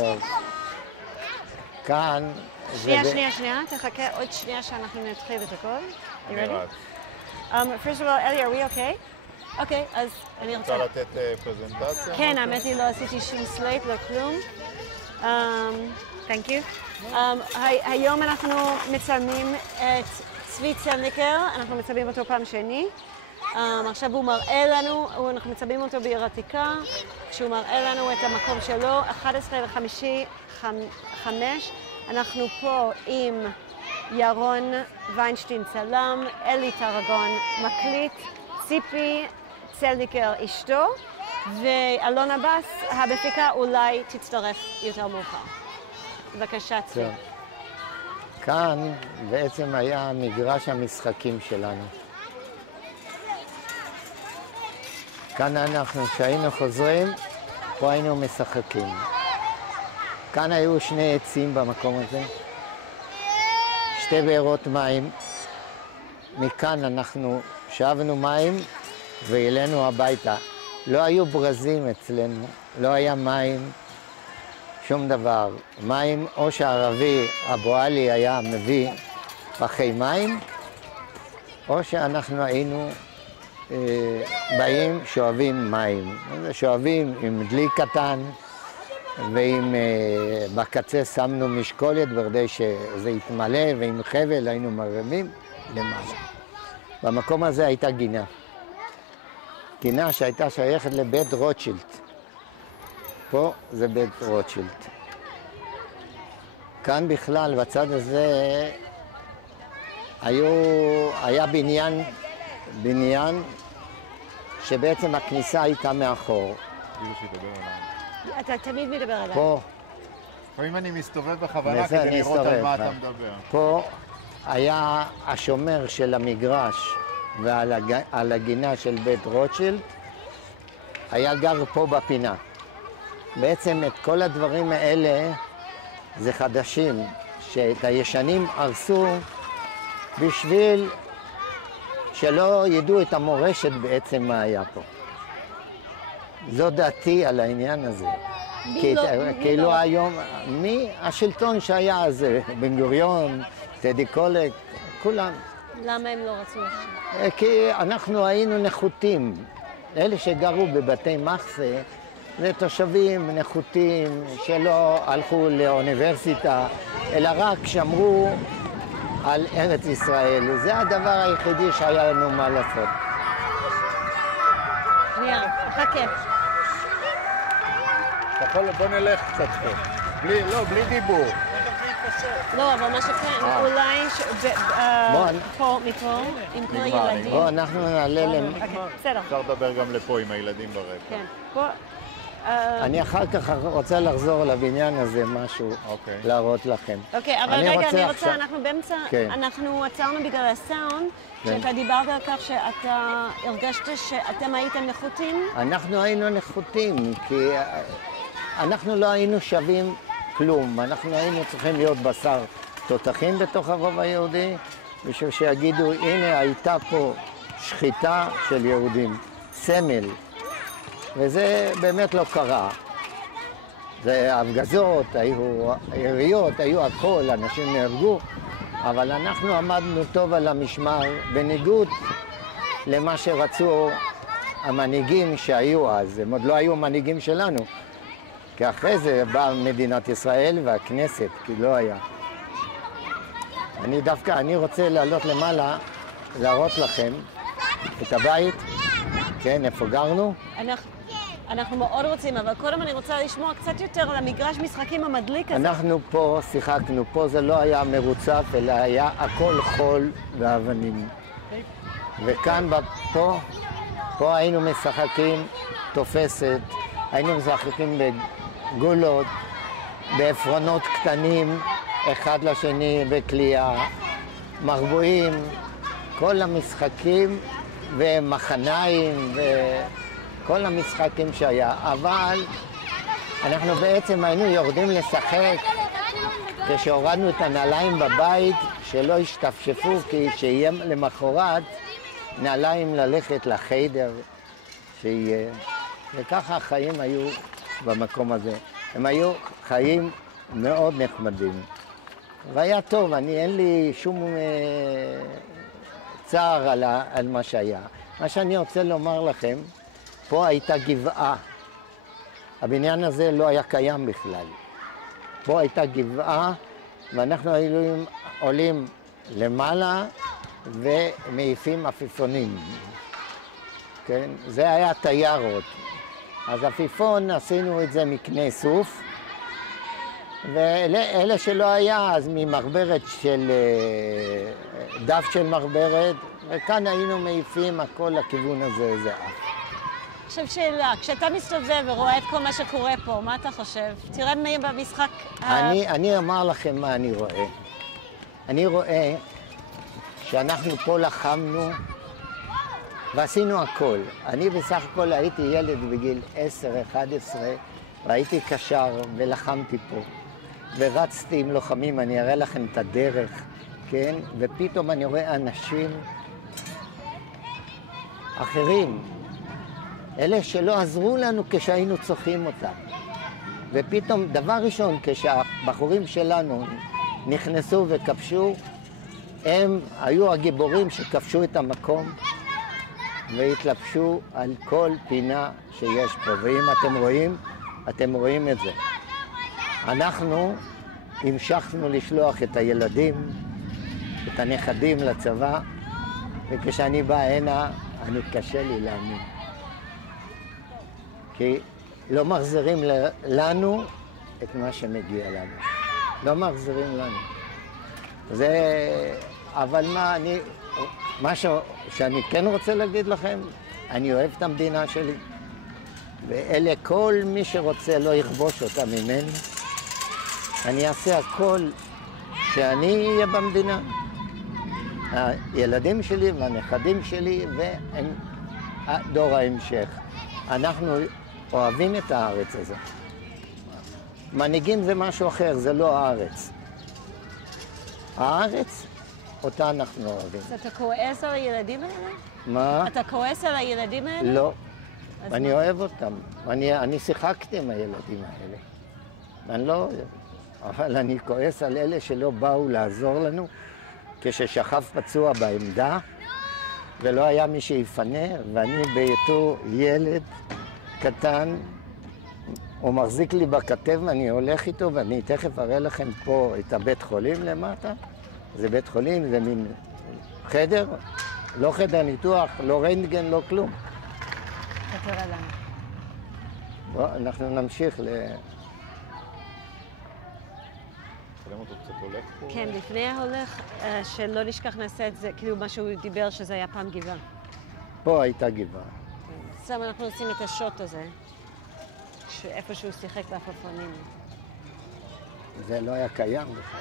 טוב. כאן... שנייה, תחכה עוד שנייה שאנחנו נתחיל את הכל. You ready? First of all, Ellie, are we okay? אוקיי, אז אני רוצה... רוצה לתת פרזנטציה? כן, האמת היא לא עשיתי שום סלייט, לא כלום. Thank you. היום אנחנו מצלמים את צבי צלניקר, אנחנו מצלמים אותו פעם שני. עכשיו הוא מראה לנו, אנחנו מצלמים אותו בעיר עתיקה, כשהוא מראה לנו את המקום שלו, 11.5. אנחנו פה עם ירון ויינשטיין צלם, אלי טרגון מקליט, ציפי צלניקר אשתו, ואלונה בס, המפיקה, אולי תצטרף יותר מאוחר. בבקשה, צבי. כאן בעצם היה מגרש המשחקים שלנו. כאן אנחנו, כשהיינו חוזרים, פה היינו משחקים. כאן היו שני עצים במקום הזה, שתי בארות מים. מכאן אנחנו שאבנו מים ואלינו הביתה. לא היו ברזים אצלנו, לא היה מים, שום דבר. מים, או שהערבי, אבו עלי, היה מביא פחי מים, או שאנחנו היינו באים שואבים מים. שואבים עם דלי קטן, ועם בקצה שמנו משקולת בכדי שזה יתמלא, ועם חבל היינו מרמים למעלה. במקום הזה הייתה גינה. גינה שהייתה שייכת לבית רוטשילד. פה זה בית רוטשילד. כאן בכלל, בצד הזה, היה בניין שבעצם הכניסה הייתה מאחור. אתה תמיד מדבר עליי. פה. לפעמים אני מסתובב בכוונה כדי לראות על מה אתה מדבר. פה היה השומר של המגרש ועל הגינה של בית רוטשילד, היה גר פה בפינה. בעצם את כל הדברים האלה זה חדשים, שאת הישנים הרסו בשביל שלא ידעו את המורשת בעצם מה היה פה. זו דעתי על העניין הזה. כאילו היום, מי השלטון שהיה אז, בן גוריון, טדי קולק, כולם. למה הם לא רצו עכשיו? כי אנחנו היינו נחותים. אלה שגרו בבתי מחסה, זה תושבים נחותים שלא הלכו לאוניברסיטה, אלא רק שמרו על ארץ ישראל. זה הדבר היחידי שהיה לנו מה לעשות. שנייה, חכה. בוא נלך קצת פה. בלי דיבור. לא, אבל מה שכן, אולי פה, מפה, עם כל הילדים. בואו, אנחנו נעלה בסדר. אפשר לדבר גם לפה עם הילדים ברקע. כן, פה. אני אחר כך רוצה לחזור לבניין הזה משהו, להראות לכם. אוקיי, אבל רגע, אני רוצה, אנחנו באמצע, אנחנו עצרנו בגלל הסאונד, שאתה דיברת על כך שאתה הרגשת שאתם הייתם נחותים? אנחנו היינו נחותים, כי אנחנו לא היינו שווים כלום. אנחנו היינו צריכים להיות בשר תותחים בתוך הרוב היהודי, בשביל שיגידו, הנה הייתה פה שחיטה של יהודים, סמל. וזה באמת לא קרה. זה הפגזות, היו יריות, היו הכל, אנשים נהרגו, אבל אנחנו עמדנו טוב על המשמר, בניגוד למה שרצו המנהיגים שהיו אז. הם עוד לא היו מנהיגים שלנו, כי אחרי זה באה מדינת ישראל והכנסת, כי לא היה. אני רוצה לעלות למעלה, להראות לכם את הבית, כן, איפה גרנו. אנחנו מאוד רוצים, אבל קודם אני רוצה לשמוע קצת יותר על המגרש משחקים המדליק הזה. אנחנו פה שיחקנו, פה זה לא היה מרוצף, אלא היה הכל חול ואבנים. וכאן, פה היינו משחקים תופסת, היינו משחקים בגולות, בעפרונות קטנים, אחד לשני בקליעה, מרבועים, כל המשחקים ומחניים כל המשחקים שהיה, אבל אנחנו בעצם היינו יורדים לשחק כשהורדנו את הנעליים בבית, שלא השתפשפו, כי שיהיה למחרת נעליים ללכת לחיידר שיהיה. וככה החיים היו במקום הזה. הם היו חיים מאוד נחמדים. והיה טוב, אין לי שום צער על מה שהיה. מה שאני רוצה לומר לכם, פה הייתה גבעה. הבניין הזה לא היה קיים בכלל. פה הייתה גבעה, ואנחנו היינו עולים למעלה ומעיפים עפיפונים. כן? זה היה תיירות. אז עפיפון, עשינו את זה מקנה סוף, ואלה שלא היה, אז ממחברת של דף של מחברת, וכאן היינו מעיפים הכל לכיוון הזה, זה אף. עכשיו שאלה, כשאתה מסתובב ורואה את כל מה שקורה פה, מה אתה חושב? תראה מי במשחק... אני אומר לכם מה אני רואה. אני רואה שאנחנו פה לחמנו ועשינו הכל. אני בסך הכל הייתי ילד בגיל 10-11, והייתי קשר ולחמתי פה. ורצתי עם לוחמים, אני אראה לכם את הדרך, כן? ופתאום אני רואה אנשים אחרים, אלה שלא עזרו לנו כשהיינו צוחים אותם. ופתאום, דבר ראשון, כשהבחורים שלנו נכנסו וכבשו, הם היו הגיבורים שכבשו את המקום והתלבשו על כל פינה שיש פה. ואם אתם רואים את זה. אנחנו המשכנו לשלוח את הילדים, את הנכדים לצבא, וכשאני בא הנה, קשה לי להאמין. כי לא מחזירים לנו את מה שמגיע לנו. לא מחזירים לנו. אבל משהו שאני כן רוצה להגיד לכם, אני אוהב את המדינה שלי, ואלה כל מי שרוצה לא יכבוש אותה ממני. אני אעשה הכל שאני אהיה במדינה. הילדים שלי והנכדים שלי והם דור ההמשך. אנחנו אוהבים את הארץ הזאת. מנהיגים זה משהו אחר, זה לא הארץ. הארץ, אותה אנחנו אוהבים. אז אתה כועס על הילדים האלה? מה? אתה כועס על הילדים האלה? לא. אני אוהב אותם. אני שיחקתי עם הילדים האלה. אני לא אוהב. אבל אני כועס על אלה שלא באו לעזור לנו כששכב פצוע בעמדה ולא היה מי שיפנה, ואני בהיותו ילד קטן, הוא מחזיק לי בכתב ואני הולך איתו, ואני תכף אראה לכם פה את הבית חולים למטה. זה בית חולים, זה מין חדר, לא חדר ניתוח, לא רנטגן, לא כלום. אתה תראה לנו. בוא, אנחנו נמשיך צלם אותו קצת הולך פה. כן, לפני ההולך, שלא נשכח נעשה את זה, כאילו מה שהוא דיבר שזה היה פעם גבעה. פה הייתה גבעה. סתם אנחנו עושים את השוט הזה, איפה שהוא שיחק בעפפונים. זה לא היה קיים בכלל.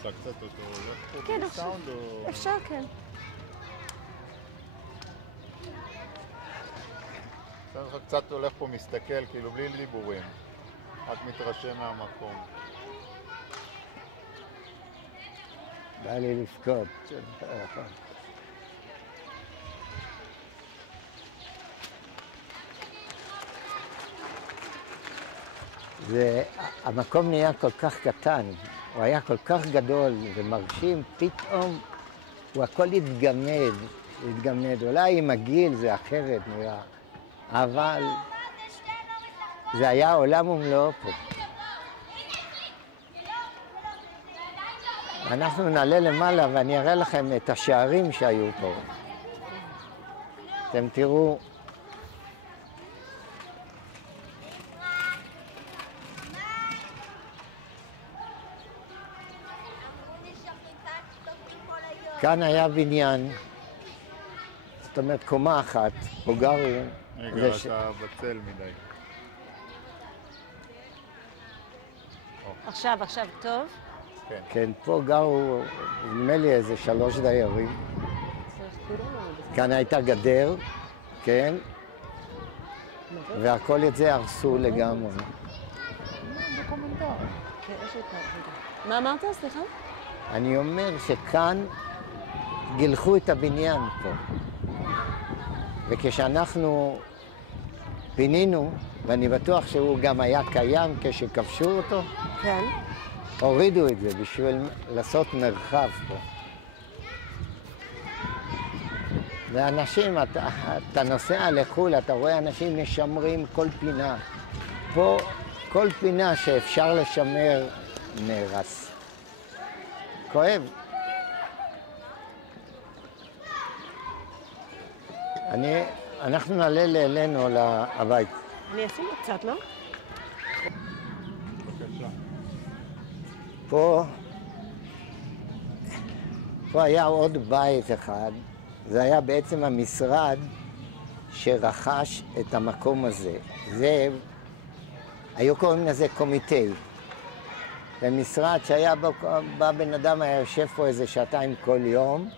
אתה קצת אותו הולך פה כן, בסאונד או... אפשר, כן. אתה קצת הולך פה מסתכל, כאילו בלי דיבורים. רק מתרשם מהמקום. בא לי לבכות. המקום נהיה כל כך קטן, הוא היה כל כך גדול ומרשים, פתאום הוא הכל התגמד. אולי עם הגיל זה אחרת נראה, אבל זה היה עולם ומלואו פה. אנחנו נעלה למעלה ואני אראה לכם את השערים שהיו פה. אתם תראו. כאן היה בניין, זאת אומרת קומה אחת, פה גרו... רגע, אתה בצל מדי. עכשיו, טוב. כן. כן, פה גרו, נדמה לי איזה 3 דיירים. כאן הייתה גדר, כן, והכל את זה הרסו לגמרי. מה אמרת? סליחה? אני אומר שכאן גילחו את הבניין פה. וכשאנחנו פינינו, ואני בטוח שהוא גם היה קיים כשכבשו אותו, כן. הורידו את זה בשביל לעשות מרחב פה. ואנשים, אתה נוסע לחו"ל, אתה רואה אנשים משמרים כל פינה. פה כל פינה שאפשר לשמר נהרס. כואב. אנחנו נעלה אלינו לבית. אני אשים קצת, לא? בבקשה. פה היה עוד בית אחד. זה היה בעצם המשרד שרכש את המקום הזה. היו קוראים לזה קומיטי. זה משרד שהיה בא בן אדם, היה יושב פה איזה שעתיים כל יום,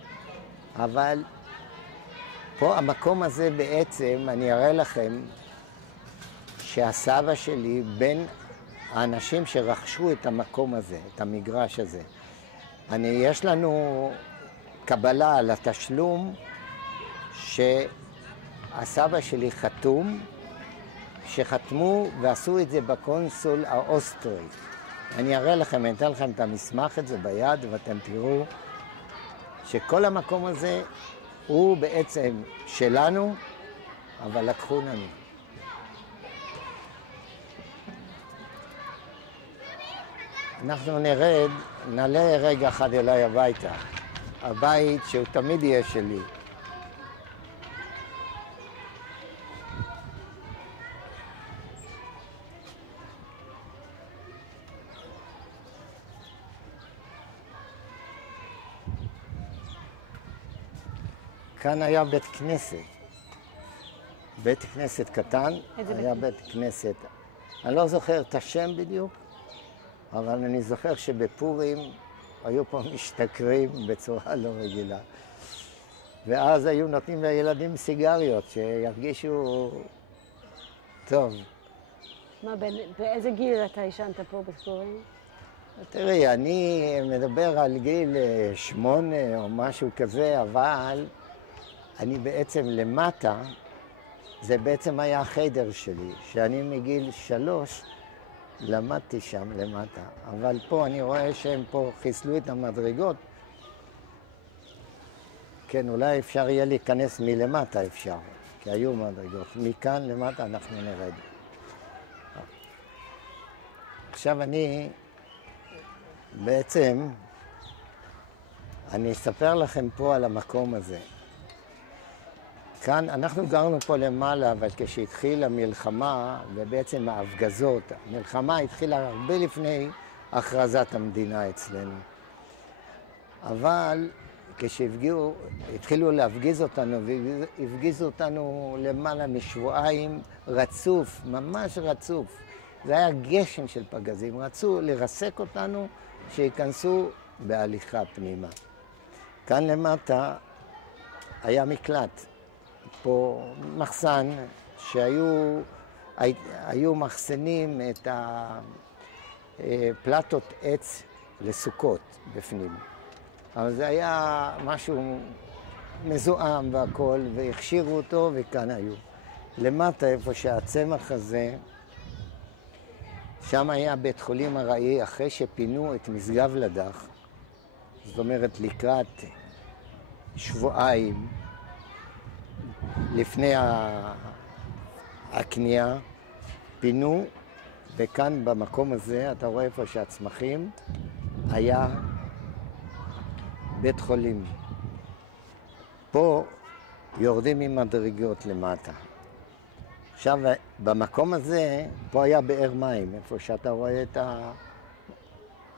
אבל פה המקום הזה בעצם, אני אראה לכם, שהסבא שלי בין האנשים שרכשו את המקום הזה, את המגרש הזה. יש לנו קבלה על התשלום שהסבא שלי חתום, שחתמו ועשו את זה בקונסול האוסטרי. אני אראה לכם, אני אתן לכם את המסמך הזה ביד, ואתם תראו שכל המקום הזה הוא בעצם שלנו, אבל לקחו לנו. אנחנו נעלה רגע אחד אליי הביתה. הבית שהוא תמיד יהיה שלי. כאן היה בית כנסת. בית כנסת קטן, היה בית כנסת. אני לא זוכר את השם בדיוק, אבל אני זוכר שבפורים היו פה משתכרים בצורה לא רגילה. ואז היו נותנים לילדים סיגריות, שירגישו טוב. מה, באיזה גיל אתה ישנת פה בפורים? תראי, אני מדבר על גיל 8 או משהו כזה, אבל אני בעצם למטה, זה בעצם היה החדר שלי, שאני מגיל 3 למדתי שם למטה. אבל פה אני רואה שהם פה חיסלו את המדרגות. כן, אולי אפשר יהיה להיכנס מלמטה אפשר, כי היו מדרגות. מכאן למטה אנחנו נרד. עכשיו אני אספר לכם פה על המקום הזה. כאן, אנחנו גרנו פה למעלה, אבל כשהתחילה המלחמה, ובעצם ההפגזות, המלחמה התחילה הרבה לפני הכרזת המדינה אצלנו. אבל כשהתחילו להפגיז אותנו, והפגיזו אותנו למעלה משבועיים רצוף, ממש רצוף. זה היה גשם של פגזים, רצו לרסק אותנו, שיכנסו בהליכה פנימה. כאן למטה היה מקלט. פה מחסן שהיו מחסנים את הפלטות עץ לסוכות בפנים. אבל זה היה משהו מזוהם והכל, והכשירו אותו וכאן היו. למטה, איפה שהצמח הזה, שם היה בית חולים ארעי אחרי שפינו את משגב לדח. זאת אומרת, לקראת שבועיים, לפני הקנייה, פינו, וכאן במקום הזה, אתה רואה איפה שהצמחים, היה בית חולים. פה יורדים עם מדרגות למטה. עכשיו, במקום הזה, פה היה באר מים, איפה שאתה רואה את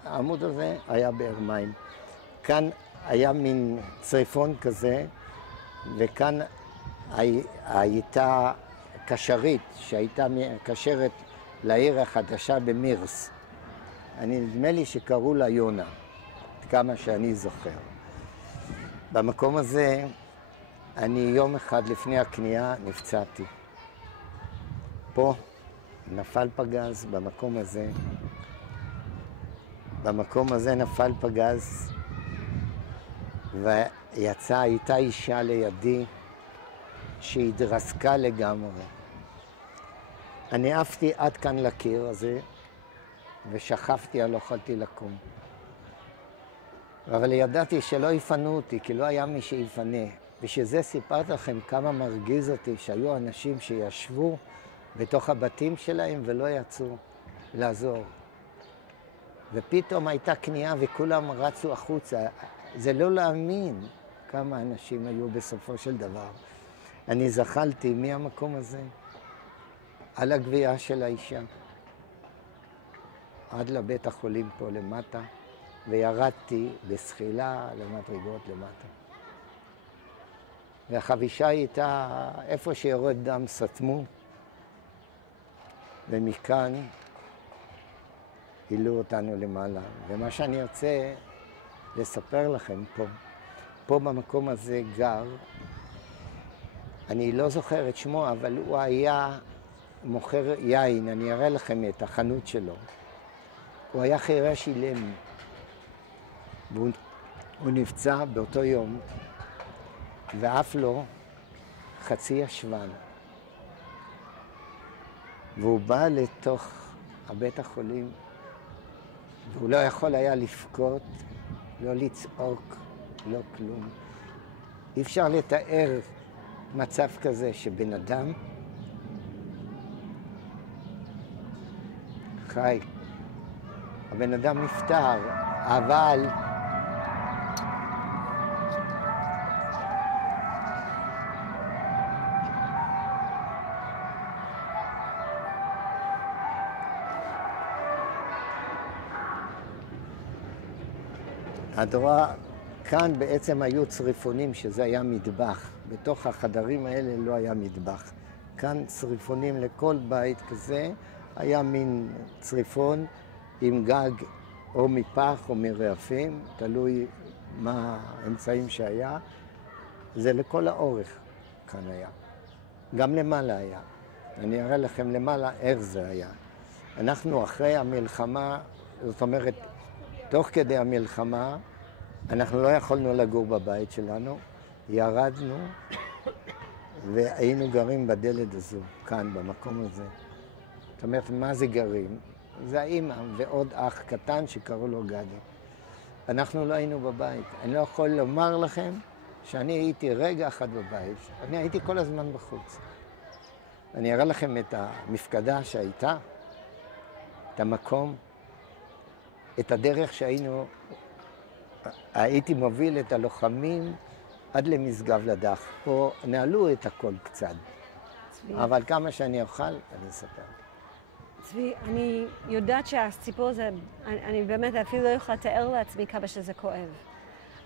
העמוד הזה, היה באר מים. כאן היה מין צריפון כזה, וכאן הייתה קשרית שהייתה מקשרת לעיר החדשה במירס. נדמה לי שקראו לה יונה, כמה שאני זוכר. במקום הזה, אני יום אחד לפני הקנייה נפצעתי. פה נפל פגז במקום הזה. במקום הזה נפל פגז, הייתה אישה לידי שהתרסקה לגמרי. אני עפתי עד כאן לקיר הזה, ושכבתי, לא יכולתי לקום. אבל ידעתי שלא יפנו אותי, כי לא היה מי שיפנה. בשביל זה סיפרתי לכם כמה מרגיז אותי שהיו אנשים שישבו בתוך הבתים שלהם ולא יצאו לעזור. ופתאום הייתה קנייה וכולם רצו החוצה. זה לא להאמין כמה אנשים היו בסופו של דבר. אני זחלתי מהמקום הזה על הגבייה של האישה, עד לבית החולים פה למטה, וירדתי בסחילה למדרגות למטה. והחבישה הייתה איפה שיורד דם סתמו, ומכאן העלו אותנו למעלה. ומה שאני רוצה לספר לכם פה במקום הזה גר, אני לא זוכר את שמו, אבל הוא היה מוכר יין, אני אראה לכם את החנות שלו. הוא היה חירש אילם, והוא נפצע באותו יום, ואף לו חצי ישבן. והוא בא לתוך בית החולים, והוא לא יכול היה לבכות, לא לצעוק, לא כלום. אי אפשר לתאר מצב כזה שבן אדם חי. הבן אדם נפטר, אבל הדורה, כאן בעצם היו צריפונים, שזה היה מטבח. בתוך החדרים האלה לא היה מטבח. כאן צריפונים לכל בית כזה, היה מין צריפון עם גג או מפח או מרעפים, תלוי מה האמצעים שהיה. זה לכל האורך כאן היה. גם למעלה היה. אני אראה לכם למעלה איך זה היה. אנחנו אחרי המלחמה, זאת אומרת, תוך כדי המלחמה, אנחנו לא יכולנו לגור בבית שלנו, ירדנו והיינו גרים בדלת הזו, כאן, במקום הזה. זאת אומרת, מה זה גרים? זה האמא ועוד אח קטן שקראו לו גדי. אנחנו לא היינו בבית. אני לא יכול לומר לכם שאני הייתי רגע אחד בבית. אני הייתי כל הזמן בחוץ. אני אראה לכם את המפקדה שהייתה, את המקום, את הדרך הייתי מוביל את הלוחמים עד למשגב לדח. פה נעלו את הכל קצת. אבל כמה שאני אוכל, אני אספר. צבי, אני יודעת שהסיפור הזה, אני באמת אפילו לא יכולה לתאר לעצמי כמה שזה כואב.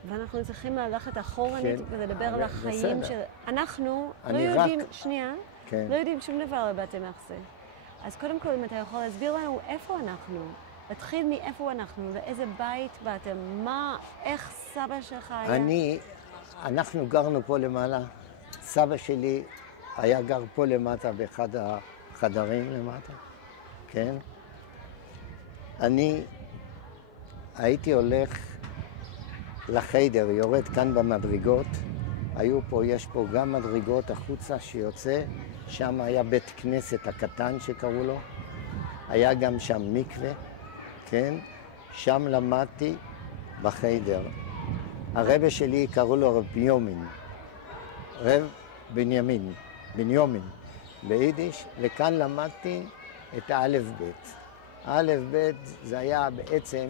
ואנחנו צריכים ללכת אחורנית ולדבר על החיים של... אנחנו לא יודעים, שנייה, לא יודעים שום דבר על בתי מחסה. אז קודם כל, אם אתה יכול להסביר לנו איפה אנחנו, להתחיל מאיפה אנחנו, לאיזה בית באתם, איך סבא שלך היה? אנחנו גרנו פה למעלה. סבא שלי היה גר פה למטה באחד החדרים למטה, כן? אני הייתי הולך לחיידר, יורד כאן במדרגות. יש פה גם מדרגות החוצה שיוצא, שם היה בית כנסת הקטן שקראו לו, היה גם שם מקווה, כן? שם למדתי בחיידר. הרבא שלי קראו לו רב בנימין, רב בנימין ביידיש, וכאן למדתי את האלף בית. האלף בית זה היה בעצם,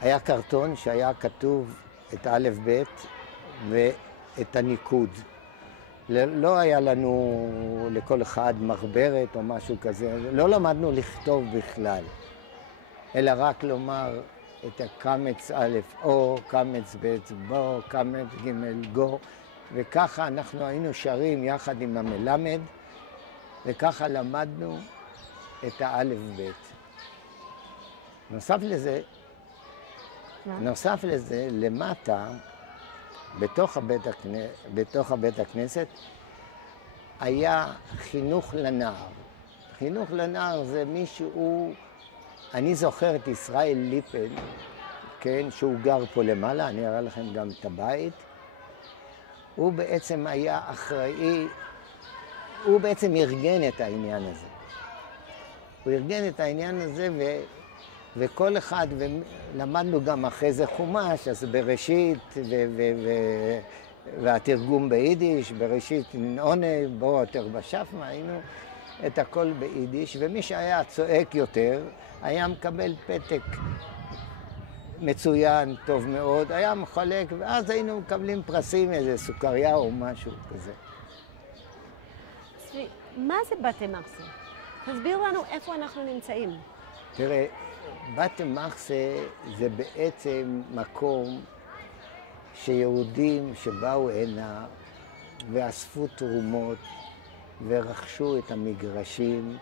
היה קרטון שהיה כתוב את האלף בית ואת הניקוד. לא היה לנו לכל אחד מחברת או משהו כזה, לא למדנו לכתוב בכלל, אלא רק לומר את הקמץ א' או, קמץ ב' בו, קמץ ג' גו, וככה אנחנו היינו שרים יחד עם המלמד, וככה למדנו את האלף ב'. נוסף לזה, למטה, בתוך הבית הכנסת, היה חינוך לנער. חינוך לנער זה מישהו אני זוכר את ישראל ליפל, כן, שהוא גר פה למעלה, אני אראה לכם גם את הבית. הוא בעצם היה אחראי, הוא בעצם ארגן את העניין הזה. הוא ארגן את העניין הזה וכל אחד, ולמדנו גם אחרי זה חומש, אז בראשית והתרגום ביידיש, בראשית עונה, בו יותר בשפמה, היינו את הכל ביידיש, ומי שהיה צועק יותר, היה מקבל פתק מצוין, טוב מאוד, היה מחלק, ואז היינו מקבלים פרסים, איזה סוכריה או משהו כזה. צבי, מה זה בתי מחסה? תסביר לנו איפה אנחנו נמצאים. תראה, בתי מחסה זה בעצם מקום שיהודים שבאו הנה ואספו תרומות ורכשו את המגרשים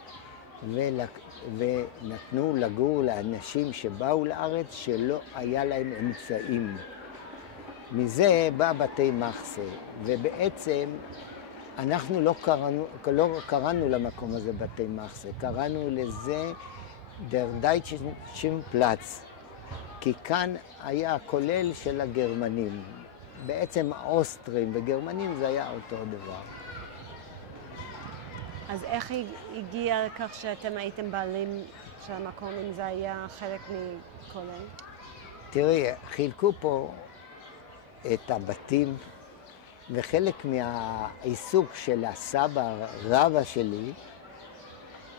ונתנו לגור לאנשים שבאו לארץ שלא היה להם אמצעים. מזה בא בתי מחסה, ובעצם אנחנו לא קראנו למקום הזה בתי מחסה, קראנו לזה דר דייטשן פלאץ, כי כאן היה הכולל של הגרמנים. בעצם האוסטרים וגרמנים זה היה אותו דבר. אז איך הגיע לכך שאתם הייתם בעלים של המקום, אם זה היה חלק מכולל? תראי, חילקו פה את הבתים, וחלק מהעיסוק של הסבא רבא שלי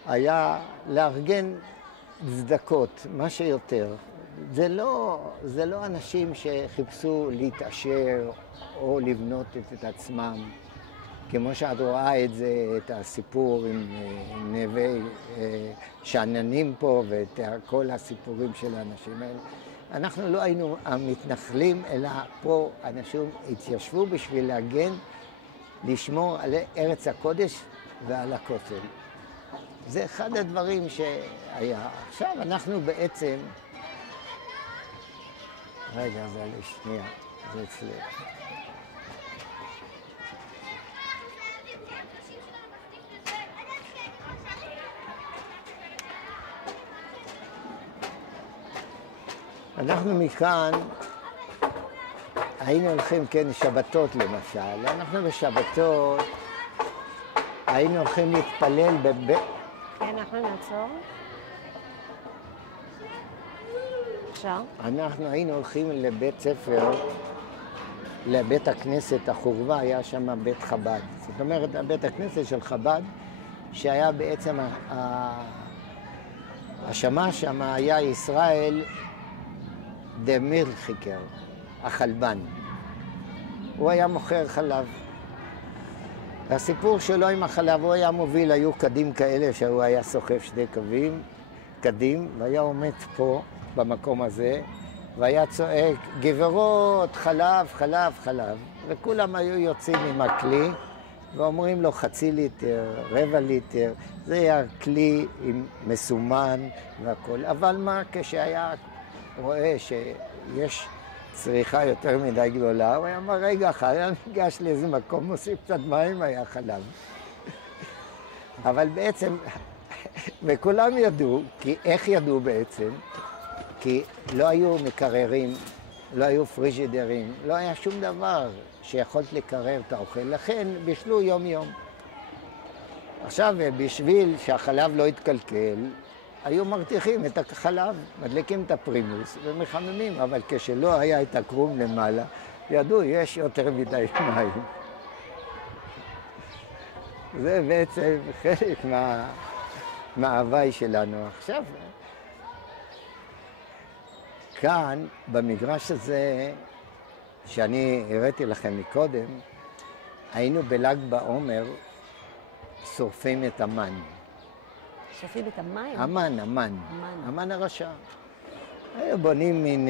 היה לארגן צדקות, מה שיותר. זה לא אנשים שחיפשו להתעשר או לבנות את עצמם, כמו שאת רואה את זה, את הסיפור עם נווה שאננים פה ואת כל הסיפורים של האנשים האלה. אנחנו לא היינו המתנחלים, אלא פה אנשים התיישבו בשביל להגן, לשמור על ארץ הקודש ועל הכותל. זה אחד הדברים שהיה. עכשיו אנחנו בעצם... רגע, זה עלי שנייה, זה אצלי. אנחנו מכאן היינו הולכים, כן, שבתות למשל. אנחנו בשבתות היינו הולכים להתפלל כן, אנחנו נעצור. אפשר? אנחנו היינו הולכים לבית ספר, לבית הכנסת החורבה, היה שם בית חב"ד. זאת אומרת, בית הכנסת של חב"ד, שהיה בעצם, השמש שם היה ישראל דמילחיקר, החלבן. הוא היה מוכר חלב. הסיפור שלו עם החלב, הוא היה מוביל, היו קדים כאלה שהוא היה סוחב שני קווים, קדים, והיה עומד פה, במקום הזה, והיה צועק, גברות, חלב, חלב, חלב. וכולם היו יוצאים עם הכלי, ואומרים לו חצי ליטר, רבע ליטר. זה היה כלי עם מסומן והכל. אבל מה, כשהיה רואה שיש צריכה יותר מדי גדולה, הוא היה אומר, רגע, חלב, ניגש לאיזה מקום, מוסיף קצת מים, היה חלב. אבל בעצם, וכולם ידעו, כי איך ידעו בעצם? כי לא היו מקררים, לא היו פריג'ידרים, לא היה שום דבר שיכולת לקרר את האוכל, לכן בישלו יום-יום. עכשיו, בשביל שהחלב לא יתקלקל, היו מרתיחים את החלב, מדליקים את הפרימוס ומחממים, אבל כשלא היה את הקרום למעלה, ידעו, יש יותר מדי מים. זה בעצם חלק מההוואי שלנו. עכשיו, כאן, במגרש הזה, שאני הראיתי לכם מקודם, היינו בל"ג בעומר שורפים את המן. שורפים את המים? המן הרשע. היו בונים מין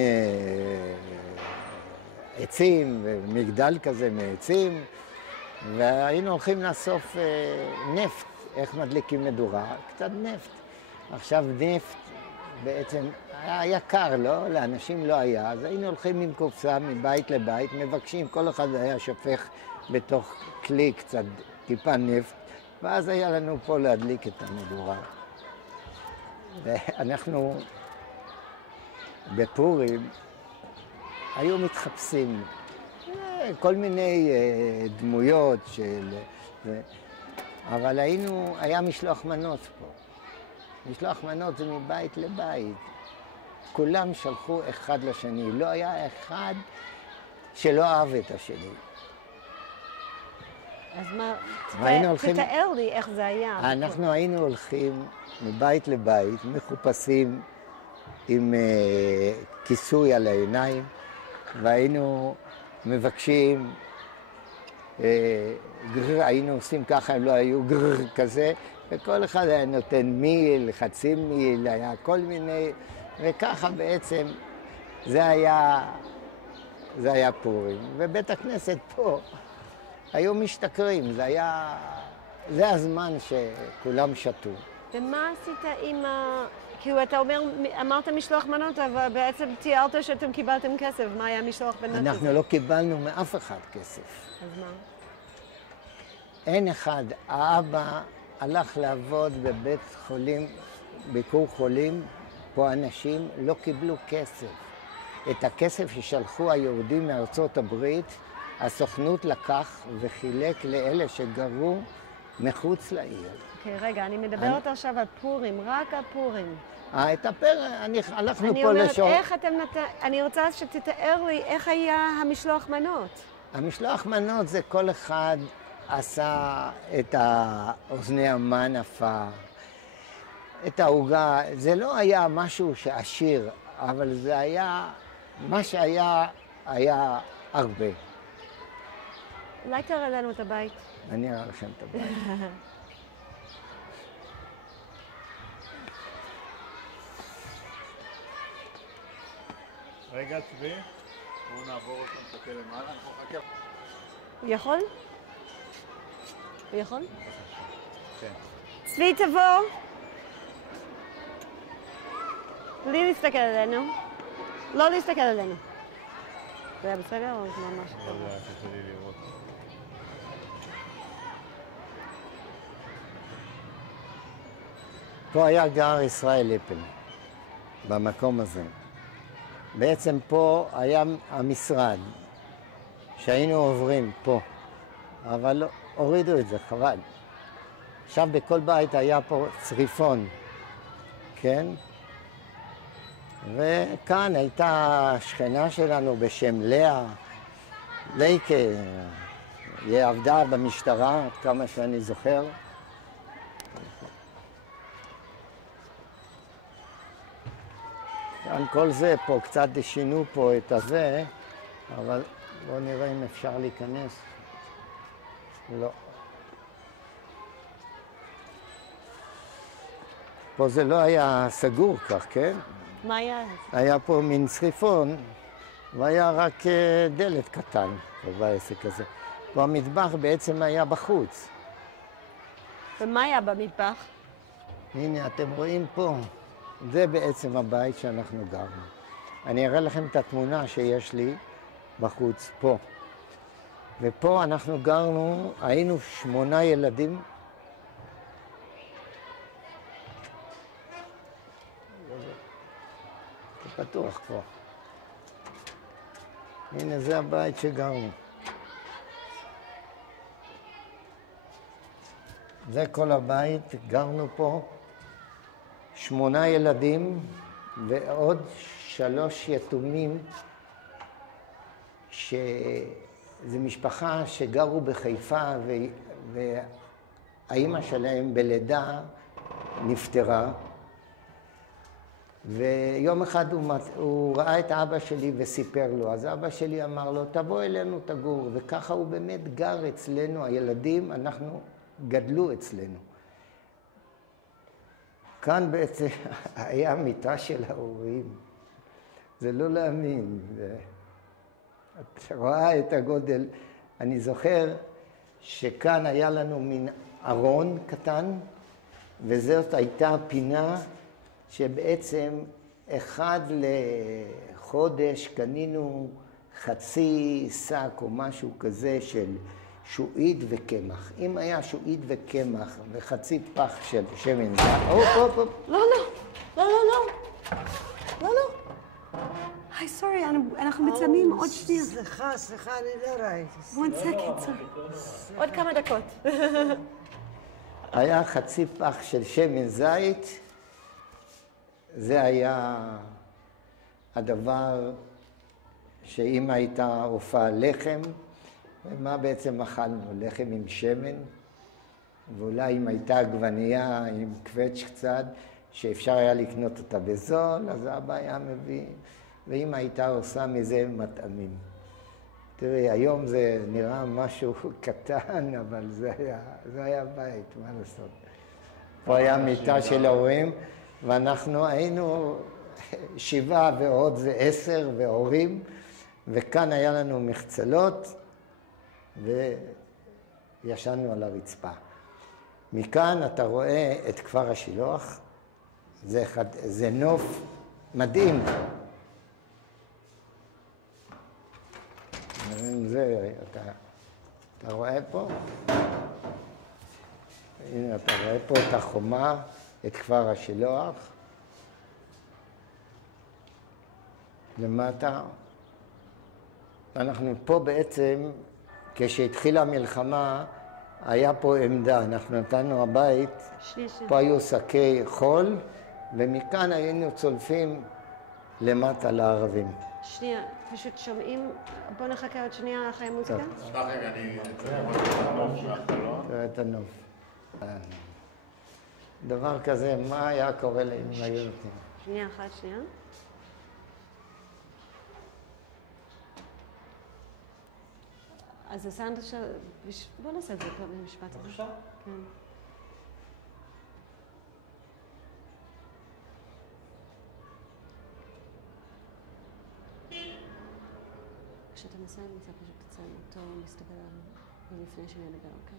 עצים ומגדל כזה מעצים, והיינו הולכים לאסוף נפט, איך מדליקים מדורה, קצת נפט. עכשיו נפט בעצם היה יקר, לא? לאנשים לא היה, אז היינו הולכים עם קופסה מבית לבית, מבקשים, כל אחד היה שופך בתוך כלי קצת טיפה נפט, ואז היה לנו פה להדליק את המדורה. ואנחנו בפורים היו מתחפשים כל מיני דמויות של... אבל היה משלוח מנות פה. משלוח מנות זה מבית לבית. כולם שלחו אחד לשני, לא היה אחד שלא אהב את השני. אז מה, הולכים... תתאר לי איך זה היה. אנחנו היינו הולכים מבית לבית, מחופשים עם כיסוי על העיניים, והיינו מבקשים, היינו עושים ככה, הם לא היו כזה, וכל אחד היה נותן מיל, חצי מיל, היה כל מיני, וככה בעצם זה היה פורים. ובית הכנסת פה היו משתכרים, זה הזמן שכולם שתו. ומה עשית עם כאילו אתה אמרת משלוח מנות, אבל בעצם תיארת שאתם קיבלתם כסף. מה היה משלוח מנות? אנחנו לא קיבלנו מאף אחד כסף. אז מה? אין אחד. האבא הלך לעבוד בבית חולים, ביקור חולים, פה אנשים לא קיבלו כסף. את הכסף ששלחו היהודים מארצות הברית, הסוכנות לקח וחילק לאלה שגרו מחוץ לעיר. אוקיי, רגע, אני מדברת עכשיו על פורים, רק על פורים. את הפר... הלכנו אני פה אומרת, לשור... איך אתם אני רוצה שתתאר לי איך היה המשלוח מנות. המשלוח מנות זה כל אחד עשה את האוזני המן עפה, את העוגה. זה לא היה משהו שעשיר, אבל זה היה... מה שהיה, היה הרבה. אולי תראה לנו את הבית. אני אראה לכם את הבית. רגע, צבי, בואו נעבור אותו, נסתכל למעלה, אנחנו נחכה. הוא יכול? הוא יכול? כן. צבי, תבוא. בלי להסתכל עלינו. לא להסתכל עלינו. זה היה בסדר או ממש לא טוב? יודע, קשה לי לראות. פה היה גר ישראל ליפל, במקום הזה. בעצם פה היה המשרד, שהיינו עוברים פה, אבל הורידו את זה, חבל. עכשיו בכל בית היה פה צריפון, כן? וכאן הייתה שכנה שלנו בשם לאה, לייקה, היא עבדה במשטרה, כמה שאני זוכר. כאן כל זה פה, קצת שינו פה את הזה, אבל בואו נראה אם אפשר להיכנס. לא. פה זה לא היה סגור כך, כן? מה היה? היה פה מין צריפון, והיה רק דלת קטן בעסק הזה. פה המטבח בעצם היה בחוץ. ומה היה במטבח? הנה, אתם רואים פה, זה בעצם הבית שאנחנו גרנו. אני אראה לכם את התמונה שיש לי בחוץ, פה. ופה אנחנו גרנו, היינו 8 ילדים. זה פתוח פה. הנה, זה הבית שגרנו. זה כל הבית, גרנו פה 8 ילדים ועוד 3 יתומים, שזו משפחה שגרו בחיפה והאימא שלהם בלידה נפטרה. ויום אחד הוא ראה את אבא שלי וסיפר לו, אז אבא שלי אמר לו, תבוא אלינו תגור, וככה הוא באמת גר אצלנו, הילדים, אנחנו גדלו אצלנו. כאן בעצם היה מיטה של ההורים, זה לא להאמין. את רואה את הגודל, אני זוכר שכאן היה לנו מין ארון קטן, וזאת הייתה פינה שבעצם אחד לחודש קנינו חצי שק או משהו כזה של שועית וקמח. אם היה שועית וקמח וחצי פח של שמן זית, לא, לא. לא, לא, לא. לא, לא. היי, סורי, אנחנו מצלמים עוד שנייה. סליחה, אני לא ראיתי. one second, סורי. עוד כמה דקות. היה חצי פח של שמן זית, זה היה הדבר שאמא הייתה עופה לחם, ומה בעצם אכלנו? לחם עם שמן, ואולי אם הייתה עגבנייה עם קווץ' קצת, שאפשר היה לקנות אותה בזול, אז אבא היה מביא, ואמא הייתה עושה מזה מטעמים. תראי, היום זה נראה משהו קטן, אבל זה היה בית, מה לעשות? פה היה מיטה של ההורים, ואנחנו היינו 7 ועוד זה 10 והורים, וכאן היה לנו מחצלות, וישנו על הרצפה. מכאן אתה רואה את כפר השילוח, זה נוף מדהים. זה, אתה רואה פה? הנה, אתה רואה פה את החומה, את כפר השילוח. למטה. אנחנו פה בעצם, כשהתחילה המלחמה, היה פה עמדה. אנחנו נתנו הבית, פה היו שקי חול, ומכאן היינו צולפים למטה לערבים. שנייה, פשוט שומעים, בוא נחכה עוד שנייה אחרי המוזיקה. סתם רגע, אני אצלם עוד את הנוף מהחלון. תראה את הנוף. דבר כזה, מה היה קורה להם אם היו נותנים? שנייה אחת, שנייה. אז הסאונד עכשיו, בוא נעשה את זה פה במשפט. בבקשה. כן. כשאתה מסיים, אתה פשוט תציין אותו, להסתכל עליו, ולפני שאני אדבר, אוקיי?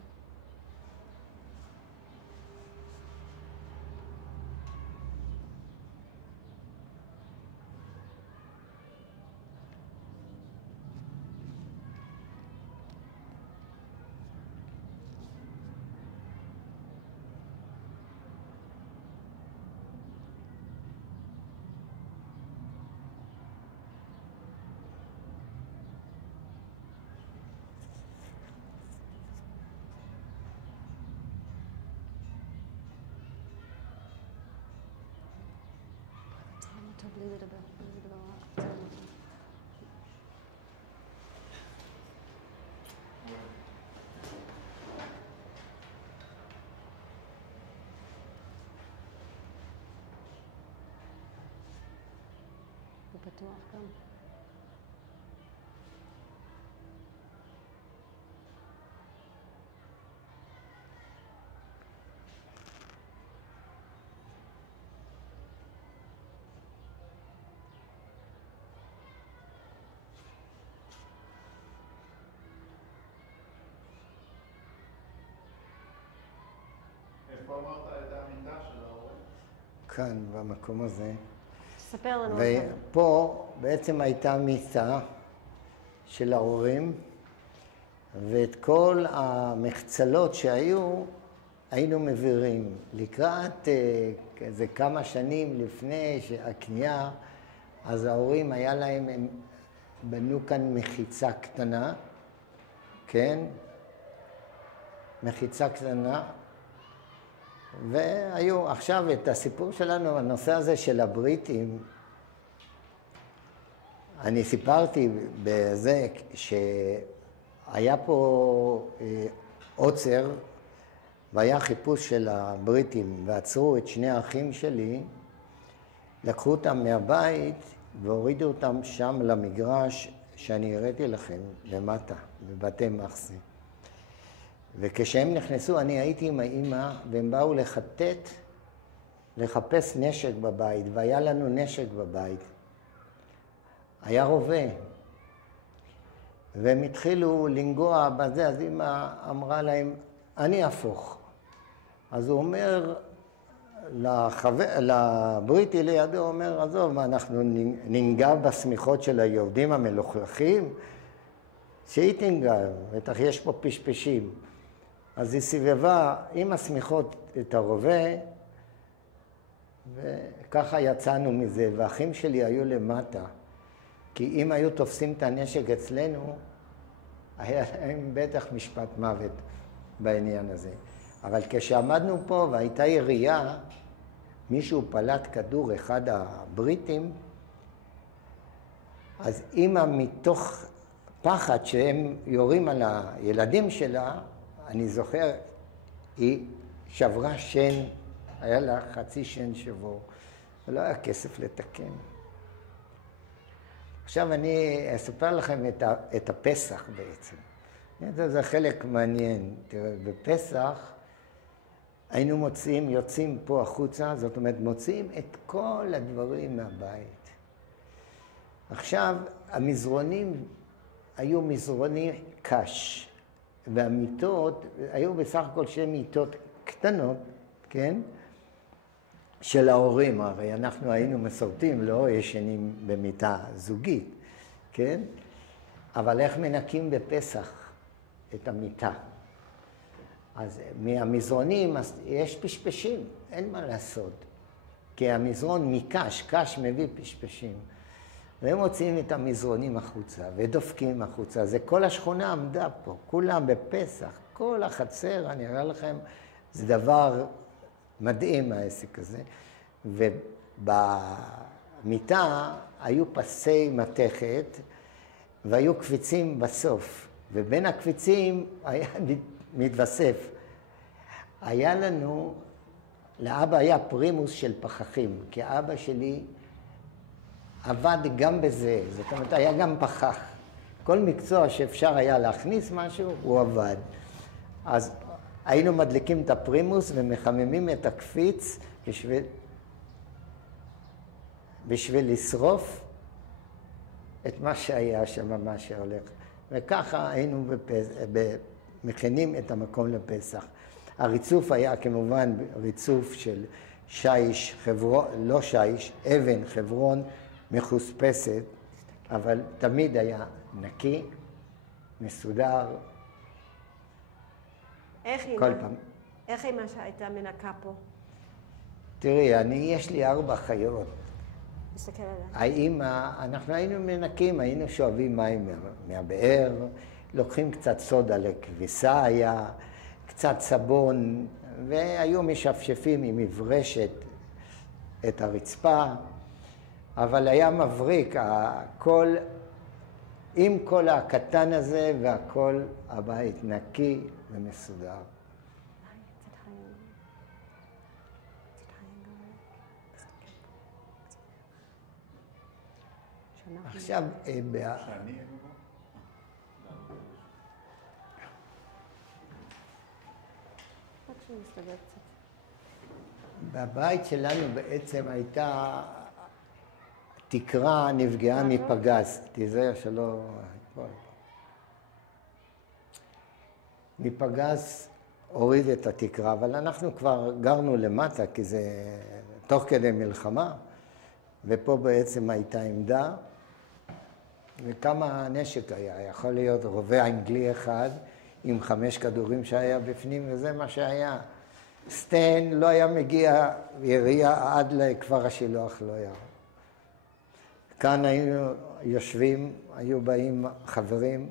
טוב, בלי לדבר רק קצת. הוא פתוח גם. איפה אמרת את המיטה של ההורים? כאן, במקום הזה. ספר לנו. ופה בעצם הייתה מיטה של ההורים, ואת כל המחצלות שהיו, היינו מבירים. לקראת איזה כמה שנים לפני הקנייה, אז ההורים היה להם, הם בנו כאן מחיצה קטנה, כן? מחיצה קטנה. והיו עכשיו את הסיפור שלנו, הנושא הזה של הבריטים, אני סיפרתי בזה שהיה פה עוצר, והיה חיפוש של הבריטים, ועצרו את שני האחים שלי, לקחו אותם מהבית והורידו אותם שם למגרש שאני הראיתי לכם, למטה, בבתי מחסה. וכשהם נכנסו, אני הייתי עם האמא, והם באו לחפש נשק בבית, והיה לנו נשק בבית. היה רובה. והם התחילו לנגוע בזה, אז אמא אמרה להם, אני הפוך. אז הוא אומר, לבריטי לידו, הוא אומר, עזוב, מה, אנחנו ננגע בסמיכות של היהודים המלוכלכים? שהיא תנגע, בטח יש פה פשפשים. אז היא סיבבה עם הסמיכות את הרובה, וככה יצאנו מזה, והאחים שלי היו למטה, כי אם היו תופסים את הנשק אצלנו, היה להם בטח משפט מוות בעניין הזה. אבל כשעמדנו פה והייתה ירייה, מישהו פלט כדור, אחד הבריטים, אז אמא מתוך פחד שהם יורים על הילדים שלה, אני זוכר, היא שברה שן, היה לה חצי שן שבור, ולא היה כסף לתקן. עכשיו אני אספר לכם את הפסח בעצם. זה חלק מעניין. תראה, בפסח היינו יוצאים פה החוצה, זאת אומרת, מוציאים את כל הדברים מהבית. עכשיו, המזרונים היו מזרוני קש, והמיטות היו בסך הכל שתי מיטות קטנות, כן? של ההורים, הרי אנחנו היינו מסורתיים, לא ישנים במיטה זוגית, כן? אבל איך מנקים בפסח את המיטה? אז מהמזרונים יש פשפשים, אין מה לעשות. כי המזרון מקש, קש מביא פשפשים. והם מוציאים את המזרונים החוצה ודופקים החוצה. זה כל השכונה עמדה פה, כולם בפסח, כל החצר, אני אראה לכם, זה דבר מדהים העסק הזה. ובמיטה היו פסי מתכת והיו קפיצים בסוף. ובין הקפיצים היה מתווסף. היה לנו, לאבא היה פרימוס של פחחים, כי אבא שלי עבד גם בזה, זאת אומרת, היה גם פחח. כל מקצוע שאפשר היה להכניס משהו, הוא עבד. אז היינו מדליקים את הפרימוס ומחממים את הקפיץ בשביל לשרוף את מה שהיה שם, מה שהולך. וככה היינו מכינים את המקום לפסח. הריצוף היה כמובן ריצוף של שיש, לא שיש, אבן, חברון, מחוספסת, אבל תמיד היה נקי, מסודר, כל פעם. איך אמא שהייתה מנקה פה? תראי, יש לי 4 חיות. תסתכל עליה. האמא, אנחנו היינו מנקים, היינו שואבים מים מהבאר, לוקחים קצת סודה לכביסה היה, קצת סבון, והיו משפשפים עם מברשת את הרצפה, אבל היה מבריק, עם כל הקטן הזה והכל הבית נקי ומסודר. עכשיו, בבית שלנו בעצם הייתה תקרה נפגעה מפגז, תיזהר שלא... מפגז הוריד את התקרה, אבל אנחנו כבר גרנו למטה, כי זה תוך כדי מלחמה, ופה בעצם הייתה עמדה, וכמה נשק היה, יכול להיות רובה אנגלי אחד, עם 5 כדורים שהיה בפנים, וזה מה שהיה. סטן לא היה מגיע ירייה עד לכפר השילוח, לא היה. כאן היינו יושבים, היו באים חברים,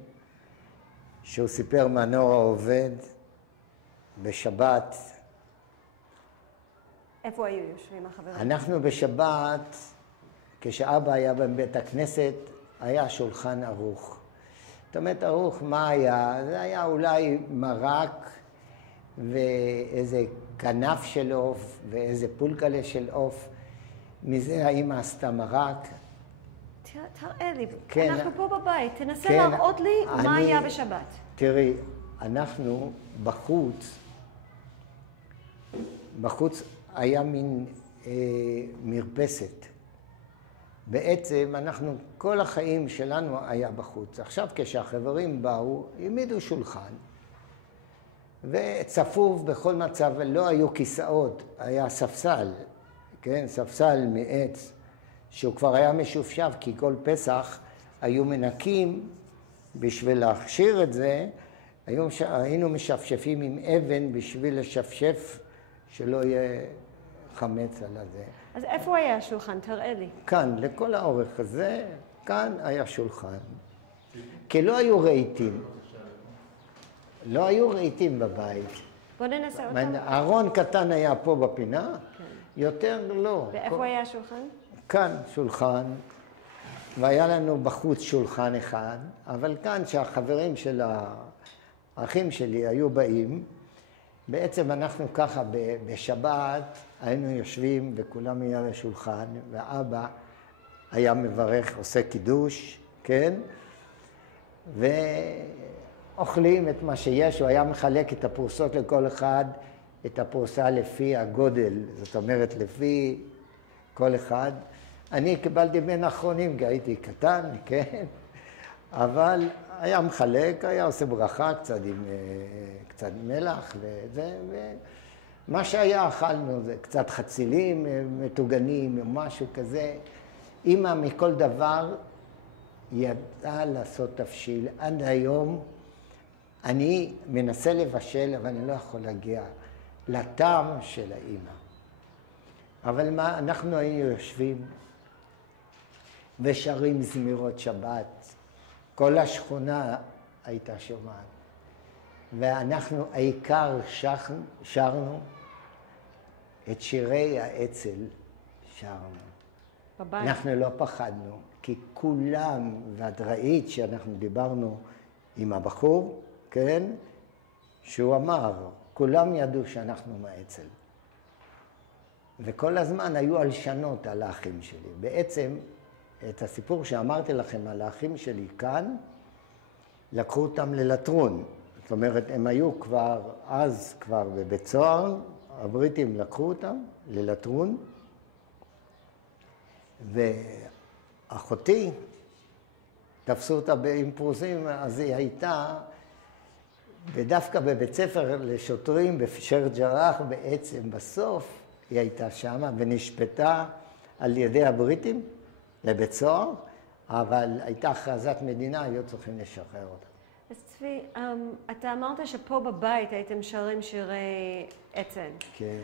שהוא סיפר מהנוער העובד בשבת. איפה היו יושבים החברים? אנחנו בשבת, כשאבא היה בבית הכנסת, היה שולחן ערוך. זאת אומרת, ערוך מה היה? זה היה אולי מרק ואיזה כנף של עוף ואיזה פולקלה של עוף. מזה האמא עשתה מרק. תראה לי, כן, אנחנו פה בבית, תנסה כן, להראות לי מה היה בשבת. תראי, אנחנו בחוץ היה מין מרפסת. בעצם אנחנו, כל החיים שלנו היה בחוץ. עכשיו כשהחברים באו, העמידו שולחן, וצפוף בכל מצב, לא היו כיסאות, היה ספסל, כן? ספסל מעץ, שהוא כבר היה משופשף, כי כל פסח היו מנקים, בשביל להכשיר את זה, היינו משפשפים עם אבן בשביל לשפשף שלא יהיה חמץ על הזה. אז איפה היה השולחן? תראה לי. כאן, לכל האורך הזה, כאן היה שולחן. כי לא היו רהיטים. לא היו רהיטים בבית. בוא ננסה אותם. ארון קטן היה פה בפינה, יותר לא. ואיפה היה השולחן? כאן שולחן, והיה לנו בחוץ שולחן אחד, אבל כאן שהחברים של האחים שלי היו באים, בעצם אנחנו ככה בשבת היינו יושבים וכולם היה לשולחן, ואבא היה מברך, עושה קידוש, כן? ואוכלים את מה שיש, הוא היה מחלק את הפרוסות לכל אחד, את הפרוסה לפי הגודל, זאת אומרת לפי כל אחד. אני קיבלתי בין האחרונים, כי הייתי קטן, כן? אבל היה מחלק, היה עושה ברכה קצת עם קצת מלח וזה, ומה שהיה אכלנו זה קצת חצילים מטוגנים או משהו כזה. אמא מכל דבר ידעה לעשות תבשיל. עד היום אני מנסה לבשל, אבל אני לא יכול להגיע לטעם של האמא. אבל מה, אנחנו היינו יושבים ושרים זמירות שבת. כל השכונה הייתה שומעת. ואנחנו העיקר שרנו את שירי האצ"ל, שרנו. בבית. אנחנו לא פחדנו, כי כולם, ואת ראית שאנחנו דיברנו עם הבחור, כן? שהוא אמר, כולם ידעו שאנחנו מהאצ"ל. וכל הזמן היו הלשנות על האחים שלי. בעצם, את הסיפור שאמרתי לכם על האחים שלי כאן, לקחו אותם ללטרון. זאת אומרת, הם היו כבר בבית סוהר, הבריטים לקחו אותם ללטרון, ואחותי, תפסו אותה עם פרוסים, אז היא הייתה, ודווקא בבית ספר לשוטרים בשייח' ג'ראח, בעצם בסוף היא הייתה שמה ונשפטה על ידי הבריטים לבית סוהר, אבל הייתה הכרזת מדינה, היו צריכים לשחרר אותה. אז צבי, אתה אמרת שפה בבית הייתם שרים שירי אצ"ל. כן.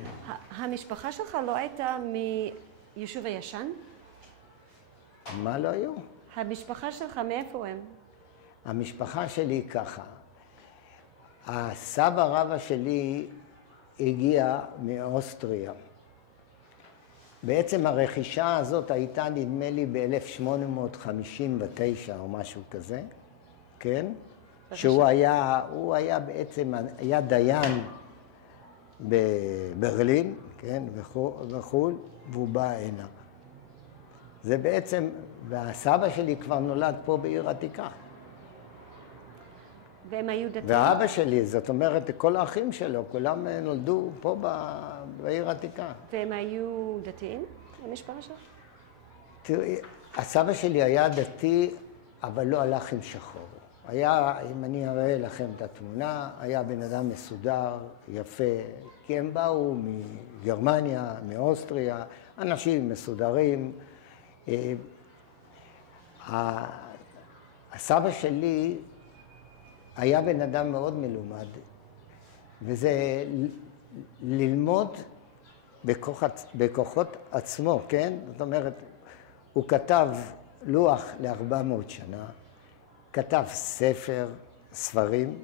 המשפחה שלך לא הייתה מיישוב הישן? מה לא היו? המשפחה שלך, מאיפה הם? המשפחה שלי ככה. הסבא רבא שלי הגיע מאוסטריה. בעצם הרכישה הזאת הייתה נדמה לי ב-1859 או משהו כזה, כן? שהוא היה בעצם, היה דיין בברלין, כן? וחול, והוא בא הנה. זה בעצם, והסבא שלי כבר נולד פה בעיר עתיקה. והם היו דתיים? ואבא שלי, זאת אומרת, כל האחים שלו, כולם נולדו פה בעיר עתיקה. והם היו דתיים, המשפחה שלך? תראי, הסבא שלי היה דתי, אבל לא הלך עם שחור. היה, אם אני אראה לכם את התמונה, היה בן אדם מסודר, יפה, כי הם באו מגרמניה, מאוסטריה, אנשים מסודרים. הסבא שלי היה בן אדם מאוד מלומד, וזה ללמוד בכוחות עצמו, כן? זאת אומרת, הוא כתב לוח ל-400 שנה, כתב ספרים.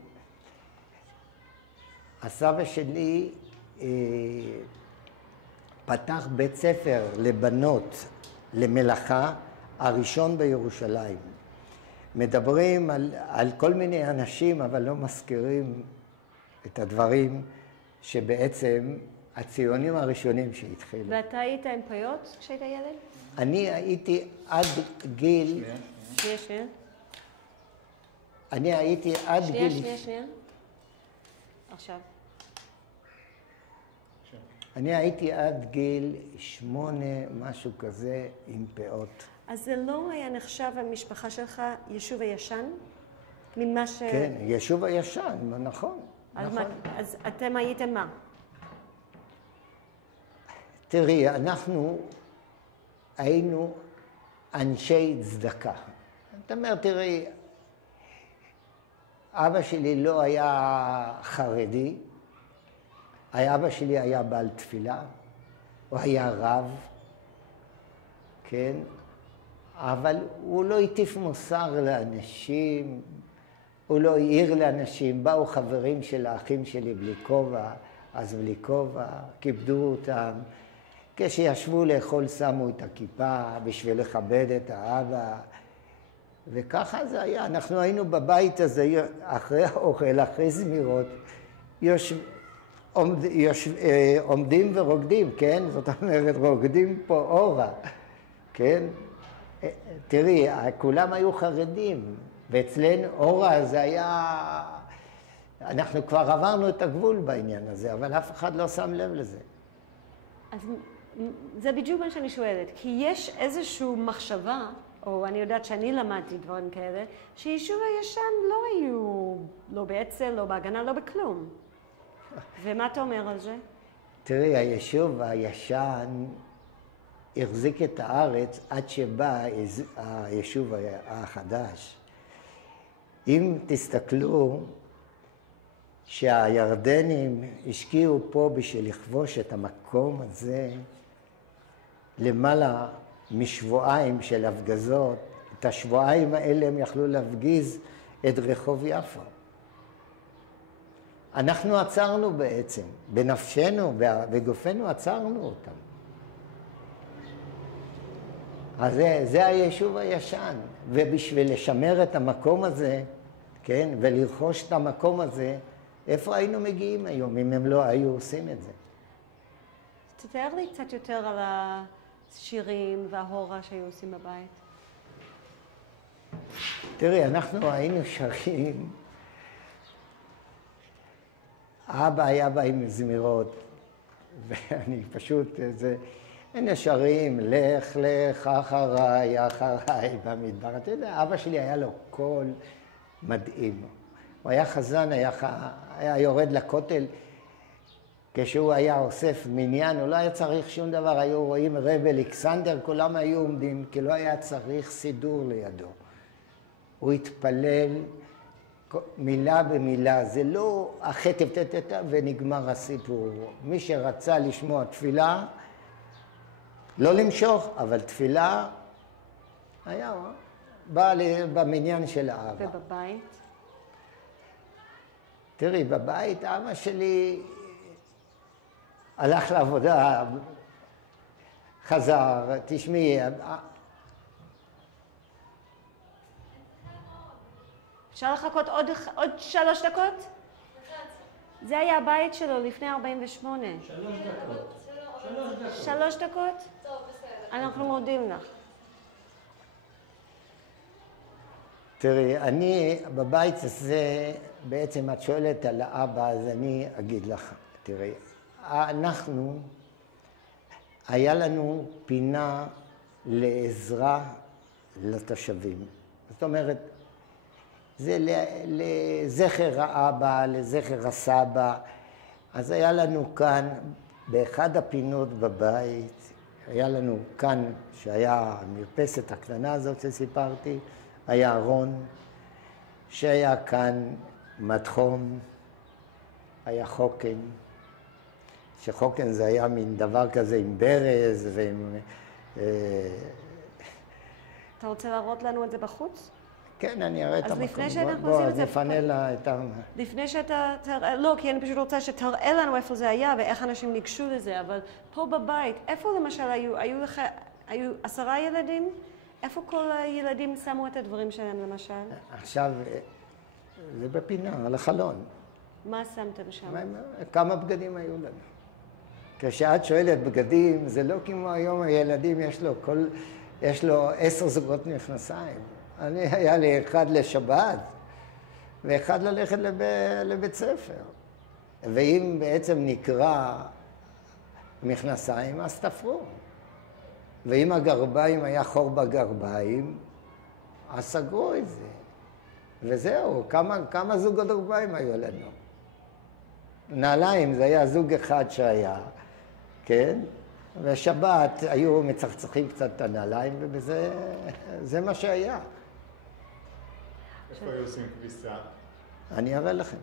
הסבא שלי פתח בית ספר לבנות למלאכה, הראשון בירושלים. מדברים על כל מיני אנשים, אבל לא מזכירים את הדברים שבעצם הציונים הראשונים שהתחילו. ואתה היית עם פיות כשהיית ילד? אני הייתי עד גיל... שנייה. אני הייתי עד גיל... שנייה. עכשיו. אני הייתי עד גיל 8, משהו כזה, עם פאות. אז זה לא היה נחשב המשפחה שלך יישוב הישן? ממה ש... כן, יישוב הישן, נכון. אז אתם הייתם מה? תראי, אנחנו היינו אנשי צדקה. זאת אומרת, תראי, אבא שלי לא היה חרדי, אבא שלי היה בעל תפילה, הוא היה רב, כן? אבל הוא לא הטיף מוסר לאנשים, הוא לא העיר לאנשים. באו חברים של האחים שלי בלי כובע, אז בלי כובע, כיבדו אותם. כשישבו לאכול שמו את הכיפה בשביל לכבד את האבא. וככה זה היה. אנחנו היינו בבית הזה, אחרי האוכל, אחרי זמירות, עומדים ורוקדים, כן? זאת אומרת, רוקדים פה אורה, כן? תראי, כולם היו חרדים, ואצלנו אורה זה היה... אנחנו כבר עברנו את הגבול בעניין הזה, אבל אף אחד לא שם לב לזה. אז זה בדיוק מה שאני שואלת, כי יש איזושהי מחשבה, או אני יודעת שאני למדתי דברים כאלה, שיישוב הישן לא היו, לא באצ"ל, לא בהגנה, לא בכלום. ומה אתה אומר על זה? תראי, היישוב הישן החזיק את הארץ עד שבא היישוב החדש. אם תסתכלו שהירדנים השקיעו פה בשביל לכבוש את המקום הזה למעלה משבועיים של הפגזות, את השבועיים האלה הם יכלו להפגיז את רחוב יפו. אנחנו עצרנו בעצם, בנפשנו, בגופנו עצרנו אותם. אז זה היישוב הישן, ובשביל לשמר את המקום הזה, כן, ולרכוש את המקום הזה, איפה היינו מגיעים היום אם הם לא היו עושים את זה? תתאר לי קצת יותר על השירים וההורה שהיו עושים בבית. תראי, אנחנו היינו שרים, האבא היה בא עם זמירות, ואני פשוט, היינו שרים, לך, לך, אחריי, אחריי, במדבר. אתה יודע, אבא שלי היה לו קול מדהים. הוא היה חזן, היה יורד לכותל, כשהוא היה אוסף מניין, הוא לא היה צריך שום דבר, היו רואים רב אלכסנדר, כולם היו עומדים, כי לא היה צריך סידור לידו. הוא התפלל מילה במילה, זה לא החטב תתתה ונגמר הסיפור. מי שרצה לשמוע תפילה, לא למשוך, אבל תפילה היה בא במניין של האבא. ובבית? תראי, בבית אבא שלי הלך לעבודה, חזר, תשמעי. אפשר לחכות עוד 3 דקות? זה היה הבית שלו לפני 48. 3 דקות. 3 דקות? טוב, בסדר. אנחנו מודים לך. תראי, אני בבית הזה, בעצם את שואלת על האבא, אז אני אגיד לך. תראי, אנחנו, היה לנו פינה לעזרה לתושבים. זאת אומרת, זה לזכר האבא, לזכר הסבא. אז היה לנו כאן, באחד הפינות בבית, היה לנו כאן, שהיה המרפסת הקטנה הזאת שסיפרתי, היה ארון, שהיה כאן מדחום, היה חוקן, שחוקן זה היה מין דבר כזה עם ברז ועם... אתה רוצה להראות לנו את זה בחוץ? כן, אני אראה את המקום. אז לפני שאנחנו עושים את זה... בוא, נפנה לה את ה... לפני שאתה תראה... לא, כי אני פשוט רוצה שתראה לנו איפה זה היה ואיך אנשים ניגשו לזה, אבל פה בבית, איפה למשל היו 10 ילדים? איפה כל הילדים שמו את הדברים שלהם למשל? עכשיו, זה בפינה, על החלון. מה שמתם שם? כמה בגדים היו לנו. כשאת שואלת בגדים, זה לא כמו היום הילדים, יש לו 10 זוגות מכנסיים. היה לי 1 לשבת, ו1 ללכת לבית ספר. ואם בעצם נקרא מכנסיים, אז תפרו. ואם הגרביים היה חור בגרביים, אז סגרו את זה. וזהו, כמה זוגות גרביים היו לנו. נעליים, זה היה זוג אחד שהיה, כן? ושבת היו מצחצחים קצת את הנעליים, ובזה, זה מה שהיה. איפה היו עושים כביסה? אני אראה לכם.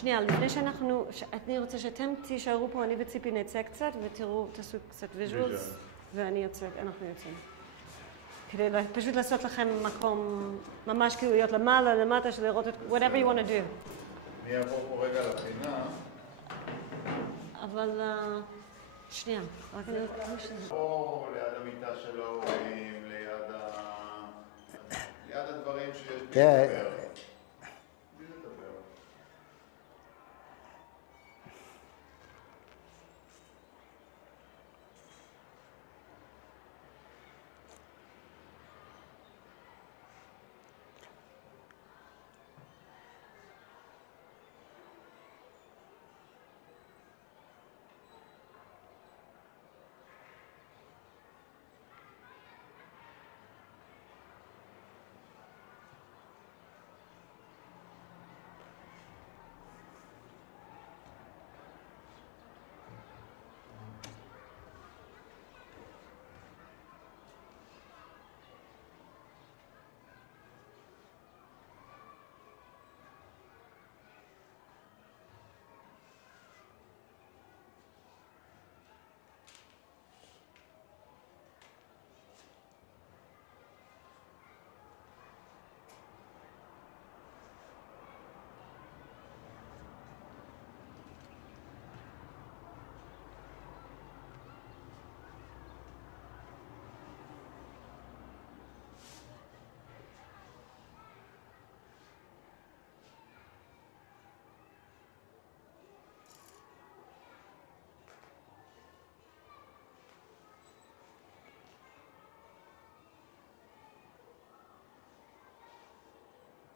שנייה, לפני שאנחנו, אני רוצה שאתם תישארו פה, אני וציפי נצא קצת ותראו, תעשו קצת ויז'ואלס ואני יוצא, אנחנו יוצאים. כדי פשוט לעשות לכם מקום, ממש כאילו להיות למעלה, למטה, של לראות את whatever you want to do. אני אעבור פה רגע לפינה. אבל, שנייה, רק אני רוצה... פה ליד המיטה של ההורים, ליד הדברים שיש בלי לדבר. בלי לדבר.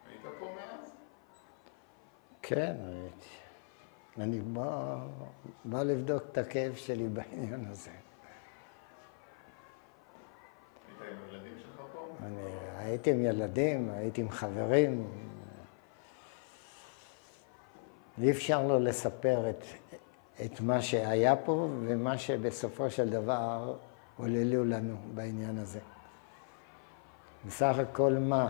היית פה מאז? כן, אני בא לבדוק את הכאב שלי בעניין הזה. היית עם הילדים שלך פה? הייתי עם ילדים, הייתי עם חברים. אי אפשר לו לספר את מה שהיה פה ומה שבסופו של דבר עוללו לנו בעניין הזה. בסך הכל מה?